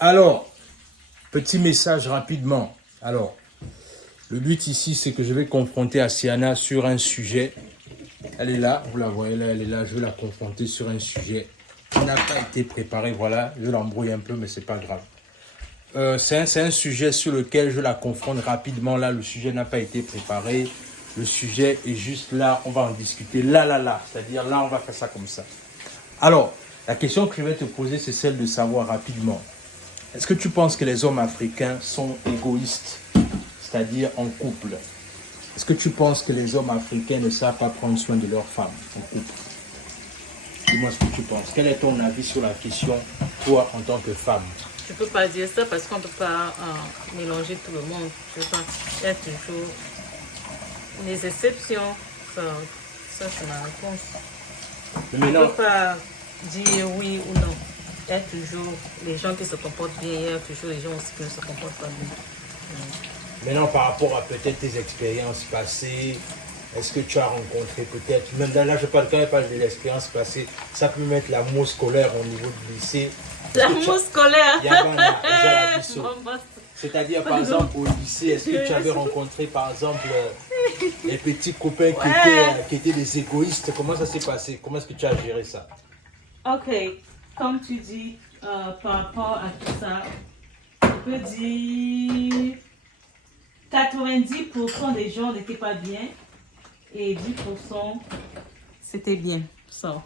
Alors, petit message rapidement. Alors, le but ici, c'est que je vais confronter Asiana sur un sujet. Elle est là, vous la voyez là, elle est là. Je vais la confronter sur un sujet qui n'a pas été préparé. Voilà, je l'embrouille un peu, mais c'est pas grave. C'est un sujet sur lequel je la confronte rapidement. Là, le sujet n'a pas été préparé. Le sujet est juste là. On va en discuter là. C'est-à-dire là, on va faire ça comme ça. Alors, la question que je vais te poser, c'est celle de savoir rapidement. Est-ce que tu penses que les hommes africains sont égoïstes, c'est-à-dire en couple? Est-ce que tu penses que les hommes africains ne savent pas prendre soin de leurs femmes en couple? Dis-moi ce que tu penses. Quel est ton avis sur la question, toi, en tant que femme? Je ne peux pas dire ça parce qu'on ne peut pas mélanger tout le monde. Je pense qu'il y a toujours des exceptions. Ça c'est ma réponse. Mais On ne maintenant, peut pas dire oui ou non. Il y a toujours les gens qui se comportent bien, il y a toujours les gens aussi qui ne se comportent pas bien. maintenant, par rapport à peut-être tes expériences passées, est-ce que tu as rencontré peut-être, même là, je parle quand même pas de l'expérience passée, ça peut mettre la mousse scolaire au niveau du lycée. La mousse scolaire. C'est-à-dire, par exemple, au lycée, est-ce que tu avais rencontré, par exemple, les petits copains qui étaient des égoïstes? Comment ça s'est passé? Comment est-ce que tu as géré ça? Ok, comme tu dis, par rapport à tout ça, on peut dire 90% des gens n'étaient pas bien et 10% c'était bien. So,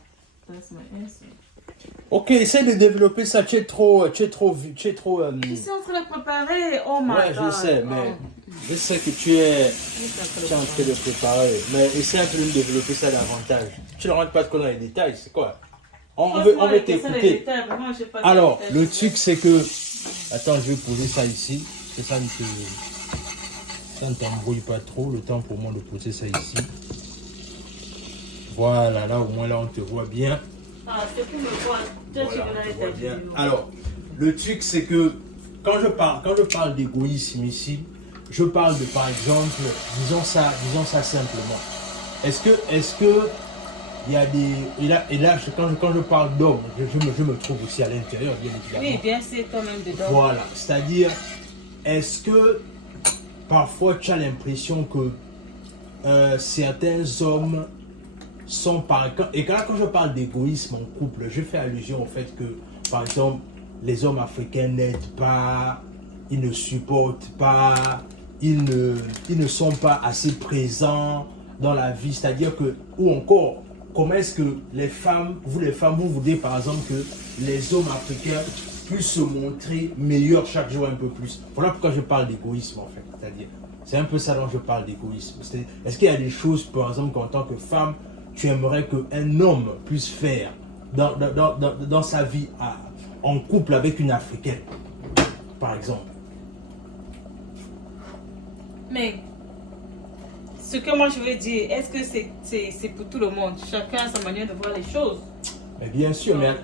that's my answer. Ok, essaie de développer ça. Tu es trop. Je suis en train de préparer. Oh my ouais, God. je sais, mais je sais que tu es en train de préparer. Mais essaie un peu de développer ça davantage. Tu ne rentres pas trop dans les détails, c'est quoi? On veut t'écouter. Alors, le truc, c'est que. Attends, je vais poser ça ici. C'est ça, ça ne t'embrouille pas trop. Le temps pour moi de poser ça ici. Voilà, là, au moins, là, on te voit bien. Ah, c'est pour me voir. Voilà, on te voit bien. Alors, le truc, c'est que quand je parle d'égoïsme ici, je parle de, par exemple, disons ça simplement. Est-ce que il y a des... Et là quand je parle d'homme, je me trouve aussi à l'intérieur, bien évidemment. Oui, bien sûr, quand même dedans. Voilà, c'est-à-dire, est-ce que parfois tu as l'impression que certains hommes sont par... Et quand je parle d'égoïsme en couple, je fais allusion au fait que, par exemple, les hommes africains n'aident pas, ils ne supportent pas, ils ne sont pas assez présents dans la vie. C'est-à-dire que, ou encore, comment est-ce que les femmes, vous voudrez par exemple que les hommes africains puissent se montrer meilleurs chaque jour un peu plus. Voilà pourquoi je parle d'égoïsme en fait. C'est-à-dire, c'est un peu ça dont je parle d'égoïsme. Est-ce qu'il y a des choses, par exemple, qu'en tant que femme, tu aimerais qu'un homme puisse faire dans sa vie en couple avec une Africaine, par exemple? Mais ce que moi je veux dire, est-ce que c'est pour tout le monde? Chacun a sa manière de voir les choses. Mais bien sûr, Non,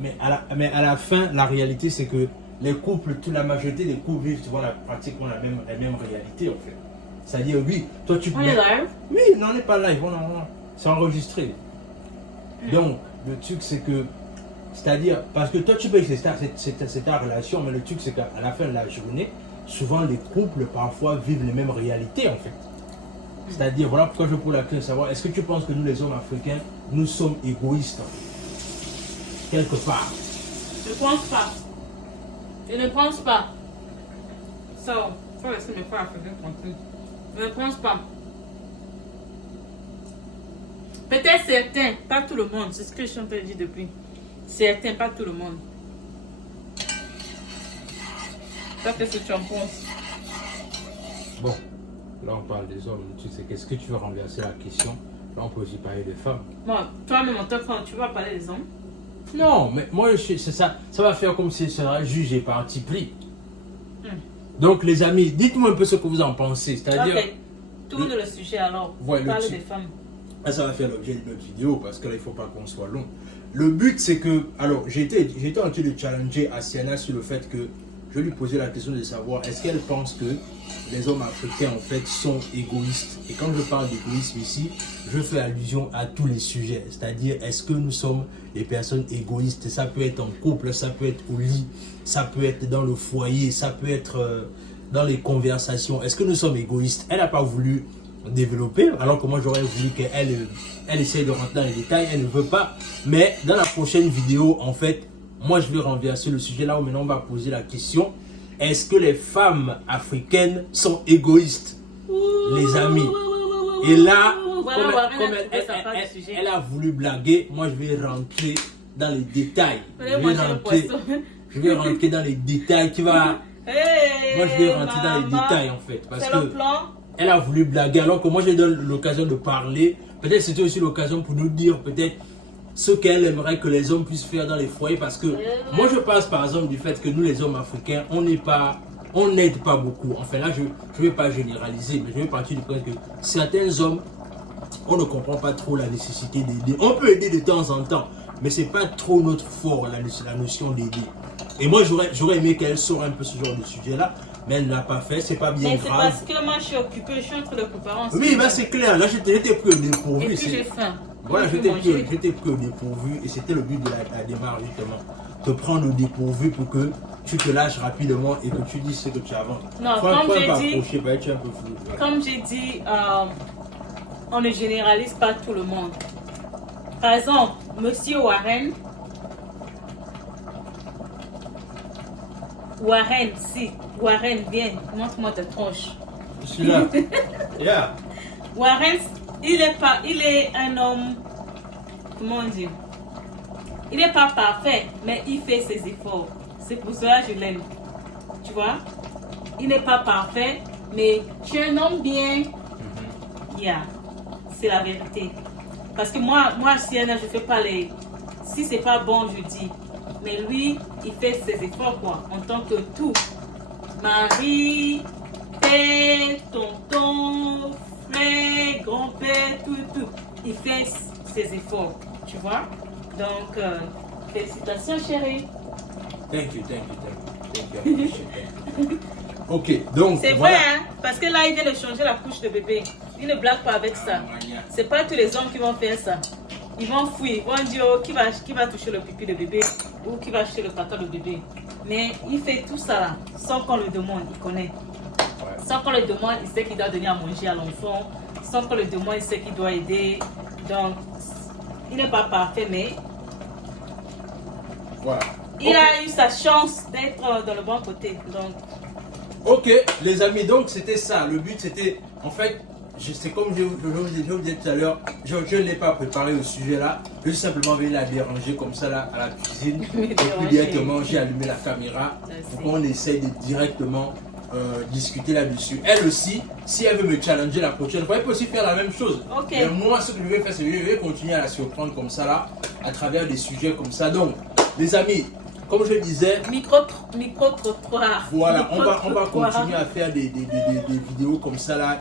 mais à la fin, la réalité c'est que les couples, toute la majorité des couples vivent pratiquement la même réalité en fait. C'est-à-dire, oui, toi tu peux... On est live? Oui, non, on n'est pas live, c'est enregistré. Donc, le truc c'est que, c'est-à-dire, parce que toi tu peux c'est ta relation, mais le truc c'est qu'à la fin de la journée, souvent les couples parfois vivent les mêmes réalités en fait. C'est-à-dire, voilà pourquoi je pose la question de savoir, est-ce que tu penses que nous les hommes africains, nous sommes égoïstes quelque part? Je ne pense pas. Je ne pense pas. So, faut laisser mes frères africains tranquilles. Je ne pense pas. Peut-être certains, pas tout le monde, c'est ce que je suis en train de dire depuis. Certains, pas tout le monde. Ça, qu'est-ce que tu en penses? Bon, là on parle des hommes, tu sais, qu'est-ce que tu veux renverser la question? Là on peut aussi parler des femmes. Bon, toi-même en tant que femme, tu vas parler des hommes? Non, mais moi c'est ça va faire comme si je serais jugé par un petit pli. Donc les amis, dites-moi un peu ce que vous en pensez. C'est-à-dire... Ok, tourne le sujet alors. Ouais, Parle des femmes. Là, ça va faire l'objet d'une autre vidéo parce que là il ne faut pas qu'on soit long. Le but c'est que, alors j'ai été en train de challenger Asiana sur le fait que je lui posais la question de savoir est-ce qu'elle pense que les hommes africains en fait sont égoïstes. Et quand je parle d'égoïsme ici, je fais allusion à tous les sujets. C'est-à-dire, est-ce que nous sommes des personnes égoïstes? Ça peut être en couple, ça peut être au lit, ça peut être dans le foyer, ça peut être dans les conversations. Est-ce que nous sommes égoïstes? Elle n'a pas voulu développer, alors que moi j'aurais voulu qu'elle essaye de rentrer dans les détails. Elle ne veut pas. Mais dans la prochaine vidéo, en fait, moi je vais renverser le sujet là où maintenant on va poser la question. Est-ce que les femmes africaines sont égoïstes, les amis? Et là, comme elle a voulu blaguer, moi je vais rentrer dans les détails. Je vais rentrer dans les détails qui va... Moi je vais rentrer dans les détails en fait. Parce que elle a voulu blaguer alors que moi je donne l'occasion de parler. Peut-être c'était aussi l'occasion pour nous dire peut-être ce qu'elle aimerait que les hommes puissent faire dans les foyers, parce que moi je pense par exemple du fait que nous les hommes africains on n'aide pas beaucoup. Enfin là je ne vais pas généraliser, mais je vais partir du principe que certains hommes on ne comprend pas trop la nécessité d'aider. On peut aider de temps en temps, mais c'est pas trop notre fort la notion d'aider. Et moi j'aurais aimé qu'elle sorte un peu ce genre de sujet là, mais elle ne l'a pas fait, c'est pas bien grave. Mais c'est parce que moi je suis occupée, je suis entre les préparants. Oui, ben c'est clair, là j'étais pris au dépourvu. Et puis j'ai faim. Voilà, j'étais pris au dépourvu et c'était le but de la démarche justement. Te prendre au dépourvu pour que tu te lâches rapidement et que tu dises ce que tu as avant. Non, comme j'ai dit, on ne généralise pas tout le monde. Par exemple, Monsieur Warren, viens, montre-moi ta tronche. Je suis là. Yeah. Warren, il est un homme, comment dire, il n'est pas parfait, mais il fait ses efforts. C'est pour cela que je l'aime. Tu vois? Il n'est pas parfait, mais tu es un homme bien. Yeah. C'est la vérité. Parce que moi, Sienna, je fais pas les... Si c'est pas bon, je dis. Mais lui, il fait ses efforts, quoi. En tant que tout. Mari, père, tonton, frère, grand-père, tout. Il fait ses efforts. Tu vois? Donc, félicitations, chérie. Thank you. Ok, donc c'est voilà. Vrai, hein? Parce que là, il vient de changer la couche de bébé. Il ne blague pas avec ça. C'est pas tous les hommes qui vont faire ça. Ils vont fouiller, ils vont dire oh, qui va toucher le pipi de bébé ou qui va acheter le caca de bébé. Mais il fait tout ça là, sans qu'on le demande, il connaît. Sans qu'on le demande, il sait qu'il doit donner à manger à l'enfant. Sans qu'on le demande, il sait qu'il doit aider. Donc, il n'est pas parfait, mais voilà. Il a eu sa chance d'être dans le bon côté. Donc. Ok, les amis, donc c'était ça. Le but c'était, en fait, c'est comme je vous disais tout à l'heure, je ne l'ai pas préparé au sujet là. Je suis simplement venu la déranger comme ça là à la cuisine. Et puis directement, j'ai allumé la caméra pour qu'on essaye de directement discuter là-dessus. Elle aussi, si elle veut me challenger la prochaine fois, elle peut aussi faire la même chose. Okay. Mais moi, ce que je vais faire, c'est que je vais continuer à la surprendre comme ça là, à travers des sujets comme ça. Donc, les amis, comme je disais, micro-trottoir. Voilà, on va continuer à faire des vidéos comme ça là,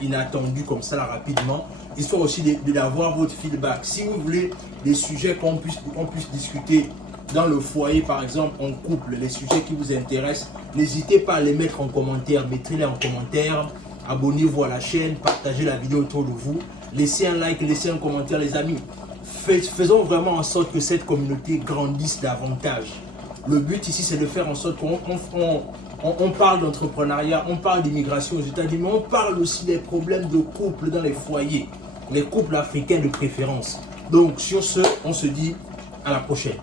inattendues comme ça là rapidement, histoire aussi d'avoir votre feedback. Si vous voulez des sujets qu'on puisse discuter dans le foyer, par exemple, en couple, les sujets qui vous intéressent, n'hésitez pas à les mettre en commentaire, mettez-les en commentaire, abonnez-vous à la chaîne, partagez la vidéo autour de vous, laissez un like, laissez un commentaire les amis. Faisons vraiment en sorte que cette communauté grandisse davantage. Le but ici, c'est de faire en sorte qu'on parle d'entrepreneuriat, on parle d'immigration aux États-Unis, mais on parle aussi des problèmes de couple dans les foyers, les couples africains de préférence. Donc, sur ce, on se dit à la prochaine.